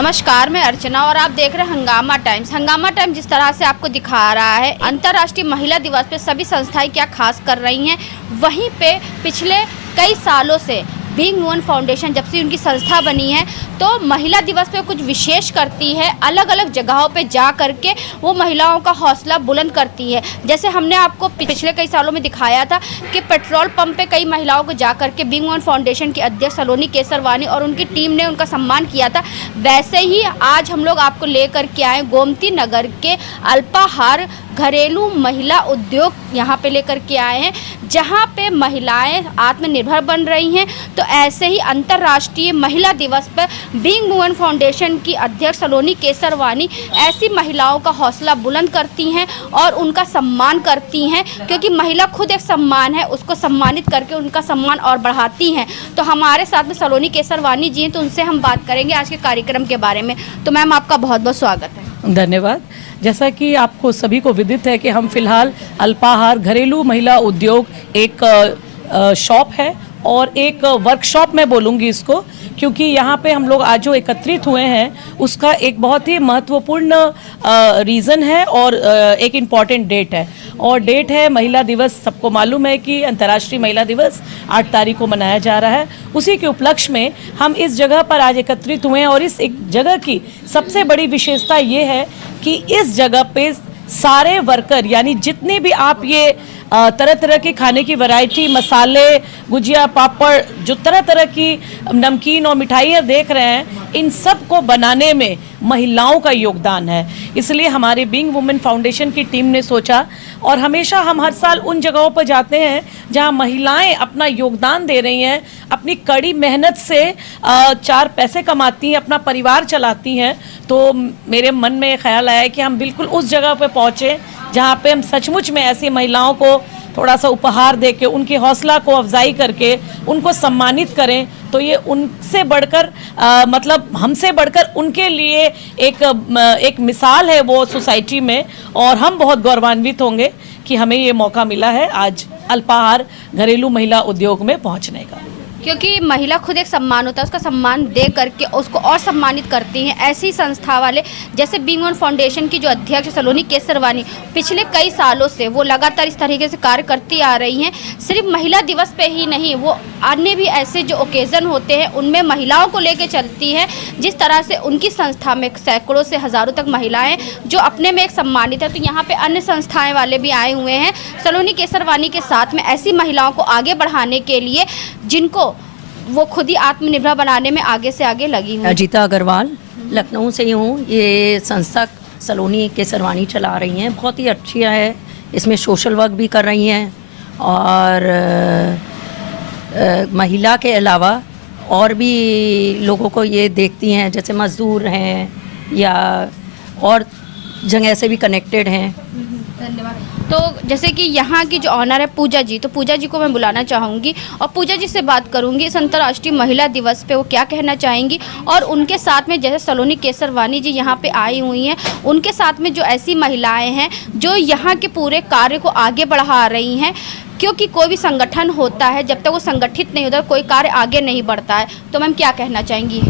नमस्कार, मैं अर्चना और आप देख रहे हैं हंगामा टाइम्स। हंगामा टाइम्स जिस तरह से आपको दिखा रहा है अंतर्राष्ट्रीय महिला दिवस पे सभी संस्थाएं क्या खास कर रही हैं, वहीं पे पिछले कई सालों से बीइंग वुमन फाउंडेशन जब से उनकी संस्था बनी है तो महिला दिवस पे कुछ विशेष करती है। अलग अलग जगहों पे जा करके वो महिलाओं का हौसला बुलंद करती है। जैसे हमने आपको पिछले कई सालों में दिखाया था कि पेट्रोल पंप पे कई महिलाओं को जा करके बीइंग वुमन फाउंडेशन की अध्यक्ष सलोनी केसरवानी और उनकी टीम ने उनका सम्मान किया था। वैसे ही आज हम लोग आपको लेकर के आए गोमती नगर के अल्पाहार घरेलू महिला उद्योग यहाँ पे लेकर के आए हैं, जहाँ पे महिलाएं आत्मनिर्भर बन रही हैं। तो ऐसे ही अंतर्राष्ट्रीय महिला दिवस पर बीइंग वुमन फाउंडेशन की अध्यक्ष सलोनी केसरवानी ऐसी महिलाओं का हौसला बुलंद करती हैं और उनका सम्मान करती हैं, क्योंकि महिला खुद एक सम्मान है, उसको सम्मानित करके उनका सम्मान और बढ़ाती हैं। तो हमारे साथ में सलोनी केसरवानी जी हैं, तो उनसे हम बात करेंगे आज के कार्यक्रम के बारे में। तो मैम, आपका बहुत बहुत स्वागत है। धन्यवाद। जैसा कि आपको सभी को विदित है कि हम फिलहाल अल्पाहार घरेलू महिला उद्योग एक शॉप है और एक वर्कशॉप में बोलूँगी इसको, क्योंकि यहाँ पे हम लोग आज जो एकत्रित हुए हैं उसका एक बहुत ही महत्वपूर्ण रीज़न है और एक इम्पॉर्टेंट डेट है। और डेट है महिला दिवस। सबको मालूम है कि अंतर्राष्ट्रीय महिला दिवस 8 तारीख को मनाया जा रहा है। उसी के उपलक्ष्य में हम इस जगह पर आज एकत्रित हुए हैं और इस एक जगह की सबसे बड़ी विशेषता ये है कि इस जगह पे सारे वर्कर, यानी जितने भी आप ये तरह तरह के खाने की वैरायटी, मसाले, गुजिया, पापड़, जो तरह तरह की नमकीन और मिठाइयाँ देख रहे हैं, इन सब को बनाने में महिलाओं का योगदान है। इसलिए हमारे बीइंग वुमेन फाउंडेशन की टीम ने सोचा, और हमेशा हम हर साल उन जगहों पर जाते हैं जहां महिलाएं अपना योगदान दे रही हैं, अपनी कड़ी मेहनत से 4 पैसे कमाती हैं, अपना परिवार चलाती हैं। तो मेरे मन में ख्याल आया कि हम बिल्कुल उस जगह पर पहुँचें जहाँ पे हम सचमुच में ऐसी महिलाओं को थोड़ा सा उपहार दे के, उनकी हौसला को अफजाई करके उनको सम्मानित करें। तो ये उनसे बढ़कर मतलब हमसे बढ़कर उनके लिए एक मिसाल है वो सोसाइटी में, और हम बहुत गौरवान्वित होंगे कि हमें ये मौका मिला है आज अल्पाहार घरेलू महिला उद्योग में पहुंचने का। क्योंकि महिला खुद एक सम्मान होता है, उसका सम्मान दे करके उसको और सम्मानित करती हैं। ऐसी संस्था वाले जैसे बीइंग वुमन फाउंडेशन की जो अध्यक्ष सलोनी केसरवानी पिछले कई सालों से वो लगातार इस तरीके से कार्य करती आ रही हैं। सिर्फ महिला दिवस पे ही नहीं, वो अन्य भी ऐसे जो ओकेज़न होते हैं उनमें महिलाओं को लेके चलती है। जिस तरह से उनकी संस्था में सैकड़ों से हज़ारों तक महिलाएँ जो अपने में एक सम्मानित है, तो यहाँ पर अन्य संस्थाएँ वाले भी आए हुए हैं सलोनी केसरवानी के साथ में ऐसी महिलाओं को आगे बढ़ाने के लिए, जिनको वो खुद ही आत्मनिर्भर बनाने में आगे से आगे लगी हुई। अजीता अग्रवाल, लखनऊ से ही हूँ। ये संस्था सलोनी केसरवानी चला रही हैं, बहुत ही अच्छी है। इसमें सोशल वर्क भी कर रही हैं और महिला के अलावा और भी लोगों को ये देखती हैं, जैसे मज़दूर हैं या और जगह से भी कनेक्टेड हैं। धन्यवाद। तो जैसे कि यहाँ की जो ऑनर है पूजा जी, तो पूजा जी को मैं बुलाना चाहूँगी और पूजा जी से बात करूँगी इस अंतर्राष्ट्रीय महिला दिवस पे वो क्या कहना चाहेंगी। और उनके साथ में जैसे सलोनी केसरवानी जी यहाँ पे आई हुई हैं, उनके साथ में जो ऐसी महिलाएं हैं जो यहाँ के पूरे कार्य को आगे बढ़ा रही हैं, क्योंकि कोई भी संगठन होता है जब तक वो संगठित नहीं होता कोई कार्य आगे नहीं बढ़ता है। तो मैम, क्या कहना चाहेंगी?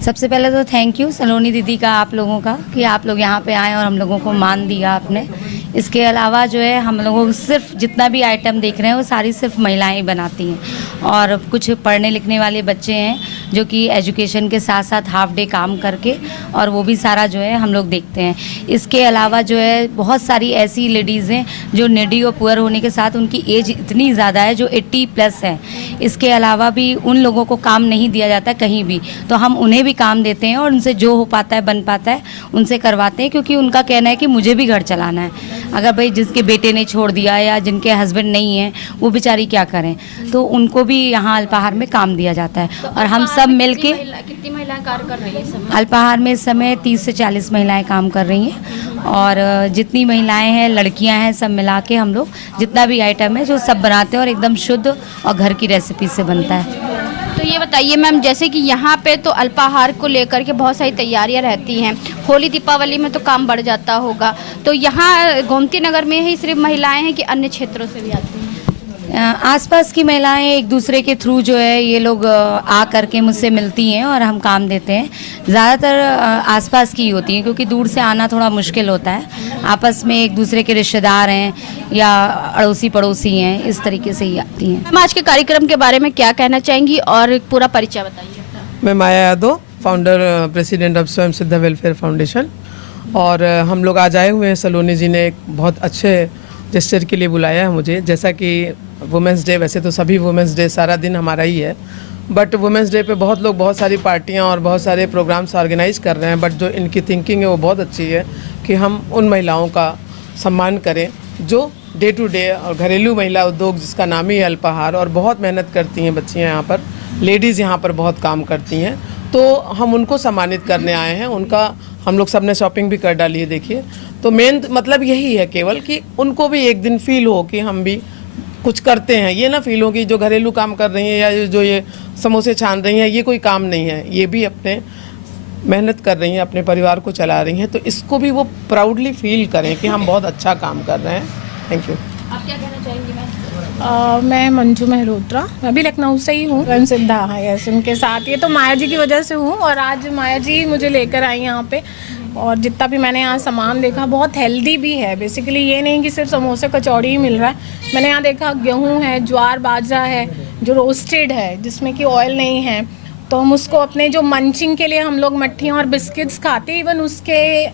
सबसे पहले तो थैंक यू सलोनी दीदी का, आप लोगों का, कि आप लोग यहाँ पे आए और हम लोगों को मान दिया आपने। इसके अलावा जो है हम लोगों को सिर्फ जितना भी आइटम देख रहे हैं वो सारी सिर्फ महिलाएं ही बनाती हैं, और कुछ पढ़ने लिखने वाले बच्चे हैं जो कि एजुकेशन के साथ साथ हाफ डे काम करके, और वो भी सारा जो है हम लोग देखते हैं। इसके अलावा जो है बहुत सारी ऐसी लेडीज़ हैं जो निडी और पुअर होने के साथ उनकी एज इतनी ज़्यादा है जो 80+ है। इसके अलावा भी उन लोगों को काम नहीं दिया जाता कहीं भी, तो हम उन्हें भी काम देते हैं और उनसे जो हो पाता है, बन पाता है, उनसे करवाते हैं, क्योंकि उनका कहना है कि मुझे भी घर चलाना है। अगर भाई जिसके बेटे ने छोड़ दिया या जिनके हस्बैंड नहीं हैं, वो बेचारी क्या करें, तो उनको भी यहाँ अल्पाहार में काम दिया जाता है। और हम सब मिलके कितनी महिलाएं कार्य कर रही हैं? अल्पाहार में इस समय 30 से 40 महिलाएं काम कर रही हैं, और जितनी महिलाएं हैं, लड़कियां हैं, सब मिला के हम लोग जितना भी आइटम है जो सब बनाते हैं और एकदम शुद्ध और घर की रेसिपी से बनता है। तो ये बताइए मैम, जैसे कि यहाँ पे तो अल्पाहार को लेकर के बहुत सारी तैयारियाँ रहती हैं, होली दीपावली में तो काम बढ़ जाता होगा, तो यहाँ गोमती नगर में ही सिर्फ महिलाएं हैं कि अन्य क्षेत्रों से भी आती हैं? आसपास की महिलाएं एक दूसरे के थ्रू जो है ये लोग आ करके मुझसे मिलती हैं और हम काम देते हैं। ज़्यादातर आसपास की ही होती हैं क्योंकि दूर से आना थोड़ा मुश्किल होता है। आपस में एक दूसरे के रिश्तेदार हैं या अड़ोसी पड़ोसी हैं, इस तरीके से ही आती हैं। मैम आज के कार्यक्रम के बारे में क्या कहना चाहेंगी और पूरा परिचय बताइए। मैं माया यादव, फाउंडर प्रेसिडेंट ऑफ स्वयं सिद्धा वेलफेयर फाउंडेशन। और हम लोग आज आए हुए हैं। सलोनी जी ने एक बहुत अच्छे जेस्चर के लिए बुलाया है मुझे। जैसा कि वुमेंस डे, वैसे तो सभी वुमेंस डे सारा दिन हमारा ही है, बट वुमेंस डे पे बहुत लोग बहुत सारी पार्टियां और बहुत सारे प्रोग्राम्स ऑर्गेनाइज कर रहे हैं। बट जो इनकी थिंकिंग है वो बहुत अच्छी है कि हम उन महिलाओं का सम्मान करें जो डे टू डे और घरेलू महिला उद्योग जिसका नाम ही है अल्पाहार, और बहुत मेहनत करती हैं बच्चियाँ यहाँ पर, लेडीज़ यहाँ पर बहुत काम करती हैं। तो हम उनको सम्मानित करने आए हैं। उनका हम लोग सब ने शॉपिंग भी कर डाली है। देखिए, तो मेन मतलब यही है केवल कि उनको भी एक दिन फील हो कि हम भी कुछ करते हैं। ये ना फील हो कि जो घरेलू काम कर रही हैं या जो ये समोसे छान रही हैं ये कोई काम नहीं है, ये भी अपने मेहनत कर रही हैं, अपने परिवार को चला रही हैं। तो इसको भी वो प्राउडली फील करें कि हम बहुत अच्छा काम कर रहे हैं। Thank you. आप क्या कहना चाहेंगी मैम? मैं मंजू मेहरोत्रा, मैं भी लखनऊ से ही हूँ। स्वयं सिद्धा है यस, उनके साथ। ये तो माया जी की वजह से हूँ और आज माया जी मुझे लेकर आई यहाँ पे। और जितना भी मैंने यहाँ सामान देखा बहुत हेल्दी भी है। बेसिकली ये नहीं कि सिर्फ समोसे कचौड़ी ही मिल रहा है। मैंने यहाँ देखा गेहूँ है, ज्वार बाजरा है जो रोस्टेड है, जिसमें कि ऑयल नहीं है। तो हम उसको अपने जो मंचिंग के लिए हम लोग मट्ठियाँ और बिस्किट्स खाते हैं, इवन उसके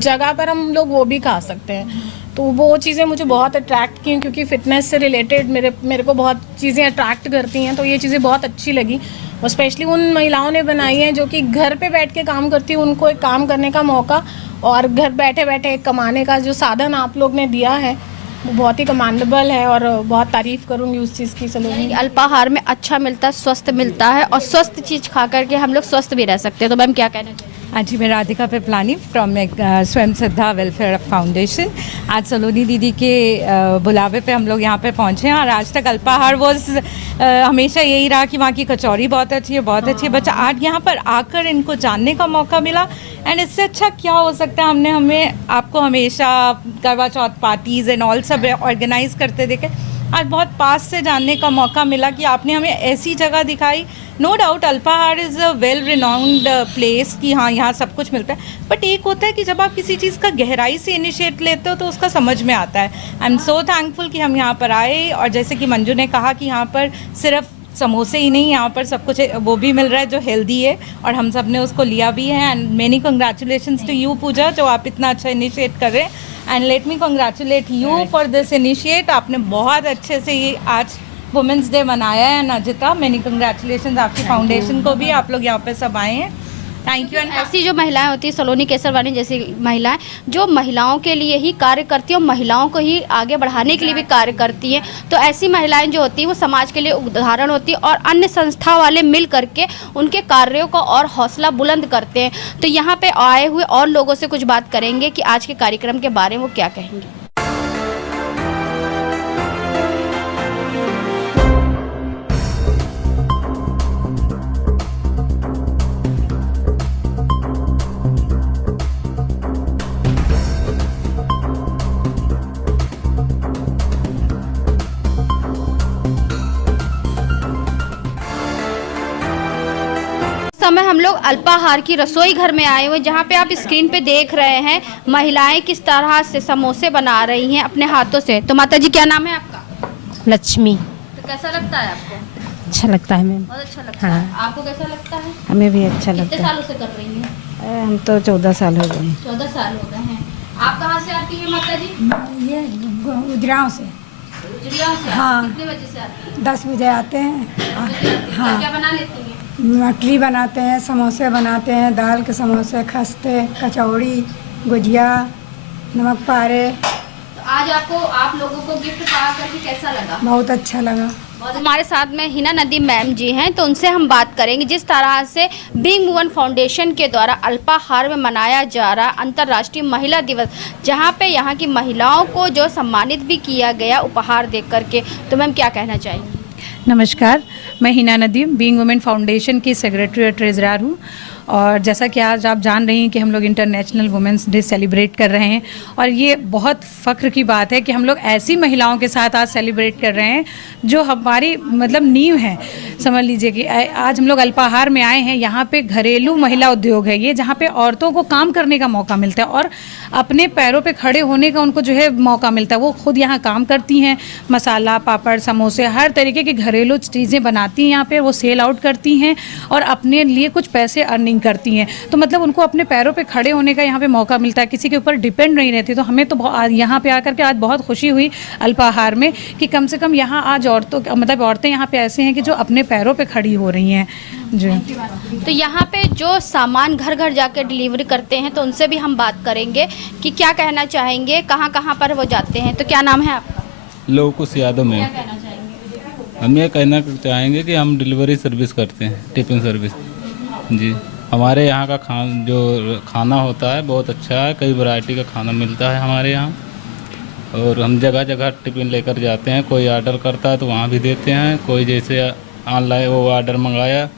जगह पर हम लोग वो भी खा सकते हैं। तो वो चीज़ें मुझे बहुत अट्रैक्ट की क्योंकि फ़िटनेस से रिलेटेड मेरे को बहुत चीज़ें अट्रैक्ट करती हैं। तो ये चीज़ें बहुत अच्छी लगी और स्पेशली उन महिलाओं ने बनाई हैं जो कि घर पे बैठ के काम करती हैं। उनको एक काम करने का मौका और घर बैठे बैठे कमाने का जो साधन आप लोग ने दिया है वो बहुत ही कमांडेबल है और बहुत तारीफ़ करूँगी उस चीज़ की। सलोनी, अल्पाहार में अच्छा मिलता है, स्वस्थ मिलता है और स्वस्थ चीज़ खा करके हम लोग स्वस्थ भी रह सकते हैं। तो मैम क्या कहना चाहिए? हाँ जी, मैं राधिका पिपलानी फ्रॉम स्वयं सिद्धा वेलफेयर फाउंडेशन। आज सलोनी दीदी के बुलावे पे हम लोग यहाँ पे पहुँचे हैं और आज तक अल्पाहार हमेशा यही रहा कि वहाँ की कचौरी बहुत अच्छी है, बहुत अच्छी है। बट आज यहाँ पर आकर इनको जानने का मौका मिला एंड इससे अच्छा क्या हो सकता है। हमें आपको हमेशा करवा चौथ पार्टीज़ एंड ऑल सब ऑर्गेनाइज करते देखे, आज बहुत पास से जानने का मौका मिला कि आपने हमें ऐसी जगह दिखाई। No doubt Alpahar is a well renowned place कि हाँ यहाँ सब कुछ मिलता है। बट एक होता है कि जब आप किसी चीज़ का गहराई से इनिशिएट लेते हो तो उसका समझ में आता है। आई एम सो थैंकफुल कि हम यहाँ पर आए। और जैसे कि मंजू ने कहा कि यहाँ पर सिर्फ समोसे ही नहीं, यहाँ पर सब कुछ वो भी मिल रहा है जो हेल्दी है और हम सब ने उसको लिया भी है। And many congratulations to you Pooja, जो आप इतना अच्छा इनिशिएट कर रहे हैं। And let me congratulate you for this initiate. आपने बहुत अच्छे से ये आज वुमेंस डे मनाया है। नजिता, मेनी कंग्रेचुलेशंस आपकी फाउंडेशन को भी, आप लोग यहाँ पे सब आए हैं। Thank you. एंड ऐसी जो महिलाएं होती हैं, सलोनी केसरवानी जैसी महिलाएं जो महिलाओं के लिए ही कार्य करती हैं और महिलाओं को ही आगे बढ़ाने के लिए भी कार्य करती हैं, तो ऐसी महिलाएं जो होती हैं वो समाज के लिए उदाहरण होती हैं और अन्य संस्था वाले मिल करके उनके कार्यों को और हौसला बुलंद करते हैं। तो यहाँ पे आए हुए और लोगों से कुछ बात करेंगे कि आज के कार्यक्रम के बारे में वो क्या कहेंगे। समय हम लोग अल्पाहार की रसोई घर में आए हुए, जहाँ पे आप स्क्रीन पे देख रहे हैं महिलाएं किस तरह से समोसे बना रही हैं अपने हाथों से। तो माता जी क्या नाम है आपका? लक्ष्मी। तो कैसा लगता है आपको? अच्छा लगता है मैम। बहुत अच्छा लगता है। आपको कैसा लगता है? हमें भी अच्छा कितने लगता है। सालों से कर रही हैं? हम तो 14 साल हो गए हैं। 14 साल हो गए हैं। आप कहाँ से आती हैं माता जी? ये उजराव से। उजरिया से? हाँ। कितने बजे से आती हैं? 10 बजे आते हैं। हाँ। क्या बना लेती हैं? मटरी बनाते हैं, समोसे बनाते हैं, दाल के समोसे, खस्ते, कचौड़ी, गुजिया, नमक पारे। तो आज आप लोगों को गिफ्ट पा करके कैसा लगा? बहुत अच्छा लगा। हमारे साथ में हिना नदीम मैम जी हैं, तो उनसे हम बात करेंगे जिस तरह से बीइंग वुमन फाउंडेशन के द्वारा अल्पाहार में मनाया जा रहा अंतर्राष्ट्रीय महिला दिवस, जहां पे यहां की महिलाओं को जो सम्मानित भी किया गया उपहार देख करके। तो मैम क्या कहना चाहेंगी? नमस्कार, मैं Hina Nadeem being women foundation की सेक्रेटरी और ट्रेजरर हूँ और जैसा कि आज आप जान रही हैं कि हम लोग इंटरनेशनल वुमेंस डे सेलिब्रेट कर रहे हैं और ये बहुत फ़ख्र की बात है कि हम लोग ऐसी महिलाओं के साथ आज सेलिब्रेट कर रहे हैं जो हमारी मतलब नींव है। समझ लीजिए कि आज हम लोग अल्पाहार में आए हैं, यहाँ पे घरेलू महिला उद्योग है ये, जहाँ पे औरतों को काम करने का मौका मिलता है और अपने पैरों पे खड़े होने का उनको जो है मौका मिलता है। वो खुद यहाँ काम करती हैं, मसाला, पापड़, समोसे, हर तरीके की घरेलू चीज़ें बनाती हैं यहाँ पे, वो सेल आउट करती हैं और अपने लिए कुछ पैसे अर्निंग करती हैं। तो मतलब उनको अपने पैरों पे खड़े होने का यहाँ पे मौका मिलता है, किसी के ऊपर डिपेंड नहीं रहती। तो हमें तो यहाँ पे आकर के आज बहुत खुशी हुई अल्पाहार में कि कम से कम यहाँ आज औरतें यहाँ पे ऐसे हैं कि जो अपने पैरों पे खड़ी हो रही हैं जी। तो यहाँ पे जो सामान घर घर जाके डिलीवरी करते हैं तो उनसे भी हम बात करेंगे कि क्या कहना चाहेंगे, कहाँ कहाँ पर वो जाते हैं। तो क्या नाम है आपका? लोकुश यादव में। हम ये कहना चाहेंगे कि हम डिलीवरी सर्विस करते हैं, टिफ़िन सर्विस जी। हमारे यहाँ का जो खाना होता है बहुत अच्छा है, कई वैरायटी का खाना मिलता है हमारे यहाँ और हम जगह जगह टिफ़िन लेकर जाते हैं। कोई ऑर्डर करता है तो वहाँ भी देते हैं, कोई जैसे ऑनलाइन वो ऑर्डर मंगाया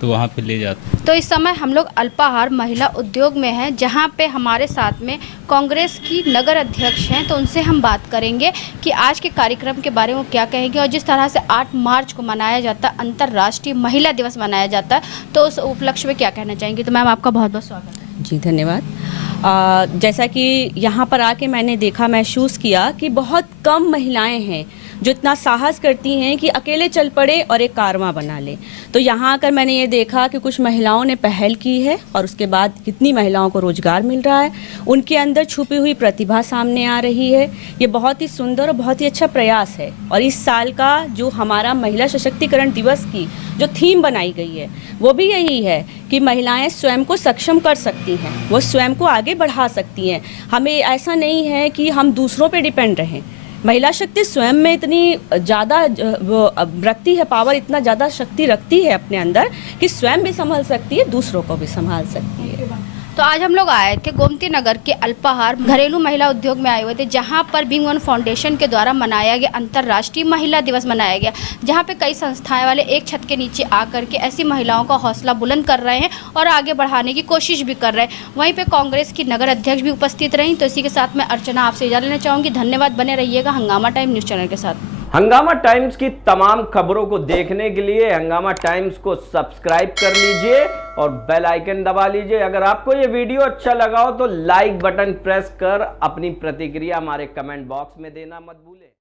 तो वहाँ पे ले जाते हैं। तो इस समय हम लोग अल्पाहार महिला उद्योग में हैं, जहाँ पे हमारे साथ में कांग्रेस की नगर अध्यक्ष हैं। तो उनसे हम बात करेंगे कि आज के कार्यक्रम के बारे में वो क्या कहेंगे और जिस तरह से 8 मार्च को मनाया जाता है, अंतर्राष्ट्रीय महिला दिवस मनाया जाता है, तो उस उपलक्ष्य में क्या कहना चाहेंगे। तो मैम आपका बहुत बहुत स्वागत है। जी धन्यवाद। जैसा कि यहाँ पर आके मैंने देखा, महसूस किया कि बहुत कम महिलाएं हैं जो इतना साहस करती हैं कि अकेले चल पड़े और एक कारवां बना ले। तो यहाँ आकर मैंने ये देखा कि कुछ महिलाओं ने पहल की है और उसके बाद कितनी महिलाओं को रोज़गार मिल रहा है, उनके अंदर छुपी हुई प्रतिभा सामने आ रही है। ये बहुत ही सुंदर और बहुत ही अच्छा प्रयास है। और इस साल का जो हमारा महिला सशक्तिकरण दिवस की जो थीम बनाई गई है वो भी यही है कि महिलाएं स्वयं को सक्षम कर सकती हैं, वो स्वयं को आगे बढ़ा सकती हैं। हमें ऐसा नहीं है कि हम दूसरों पे डिपेंड रहें। महिला शक्ति स्वयं में इतनी ज़्यादा रखती है, पावर इतना ज़्यादा शक्ति रखती है अपने अंदर कि स्वयं भी संभाल सकती है, दूसरों को भी संभाल सकती है। तो आज हम लोग आए थे गोमती नगर के अल्पाहार घरेलू महिला उद्योग में आए हुए थे, जहां पर बीइंग वन फाउंडेशन के द्वारा मनाया गया अंतर्राष्ट्रीय महिला दिवस मनाया गया, जहां पे कई संस्थाएं वाले एक छत के नीचे आकर के ऐसी महिलाओं का हौसला बुलंद कर रहे हैं और आगे बढ़ाने की कोशिश भी कर रहे हैं। वहीं पे कांग्रेस की नगर अध्यक्ष भी उपस्थित रहीं। तो इसी के साथ मैं अर्चना आपसे इजाज़त लेना चाहूँगी। धन्यवाद, बने रहिएगा हंगामा टाइम न्यूज़ चैनल के साथ। हंगामा टाइम्स की तमाम खबरों को देखने के लिए हंगामा टाइम्स को सब्सक्राइब कर लीजिए और बेल आइकन दबा लीजिए। अगर आपको ये वीडियो अच्छा लगा हो तो लाइक बटन प्रेस कर अपनी प्रतिक्रिया हमारे कमेंट बॉक्स में देना मत भूलें।